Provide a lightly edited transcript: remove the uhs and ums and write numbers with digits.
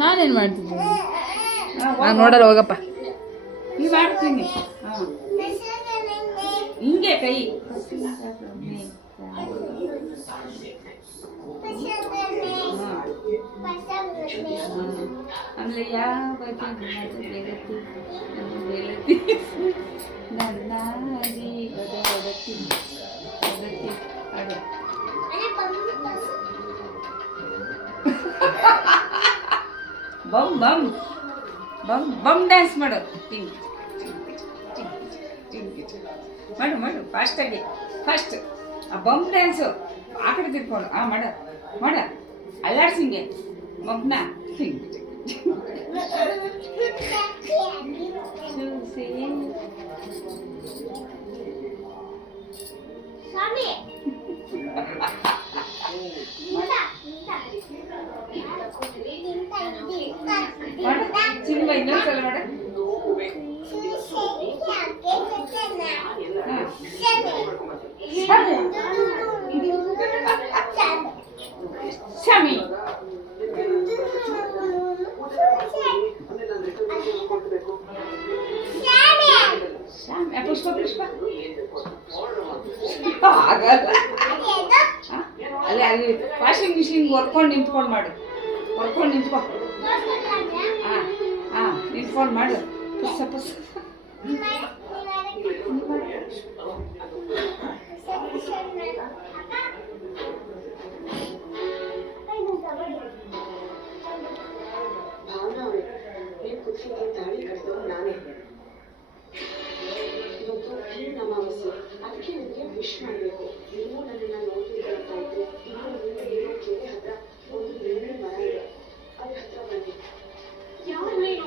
ನಾನೇನು ಮಾಡ್ತಿದ್ದೀನಿ? ನಾನು ನೋಡಲ್ಲ, ಹೋಗಪ್ಪ. ನೀವು ಮಾಡ್ತೀನಿ. ಹಿಂಗೆ ಕೈ ಆಮೇಲೆ ಯಾವ ಗೆಳತಿ ನನ್ನ ಜೀವದ ಒಡತಿ ಅದು ಬಮ್ ಬಮ್ ಬಮ್ ಬಮ್ ಡ್ಯಾನ್ಸ್ ಮಾಡು. ಟಿಂಗ್ ಮಾಡು ಮಾಡು ಫಾಸ್ಟಾಗಿ ಫಾಸ್ಟ್. ಆ ಬಮ್ ಡ್ಯಾನ್ಸು ಆ ಕಡೆ ತಿರ್ಕೊಂಡು ಮಾಡ ಅಲ್ಲಾಡ್ಸಿಂಗೆ ಮಗ್ನ ಹಿಂಗ್ ಚಿನ್ನ ಇನ್ನೊಂದ್ಸಲ ಮಾಡ. ಶಾಮಿ ಪುಷ್ಪ ಪುಷ್ಪ ಆಗಲ್ಲ. ಅಲ್ಲಿ ವಾಷಿಂಗ್ ಮಿಷಿನ್ ಹೊರ್ಕೊಂಡು ನಿಂತ್ಕೊಂಡು ಮಾಡು. ಹೊರ್ಕೊಂಡು ನಿಂತ್ಕೊ. ನಿಂತ್ಕೊಂಡು ಮಾಡು. ಪುಸ್ಸ ಪುಸ್ಸ ತಾಳಿ ಕಟ್ಟಿದವ್ ನಾನೇ. ಇವತ್ತು ಕ್ಲೀನ್ ಅಮಾವಾಸ್ಯೆ, ಅದಕ್ಕೆ ನಿಮಗೆ ವಿಶ್ ಮಾಡಬೇಕು. ನೀವು ನನ್ನನ್ನ ನೋಡ್ತಿರ್ತಾ ಇದ್ರೆ ಇನ್ನು ಮುಂದೆ ಏನೋ ಕೆರೆ ಹತ್ರ ಒಂದು ಎಣ್ಣೆ ಮರ ಇದೆ, ಅದ್ರ ಹತ್ರ ಬನ್ನಿ. ಯಾವ ನೀನು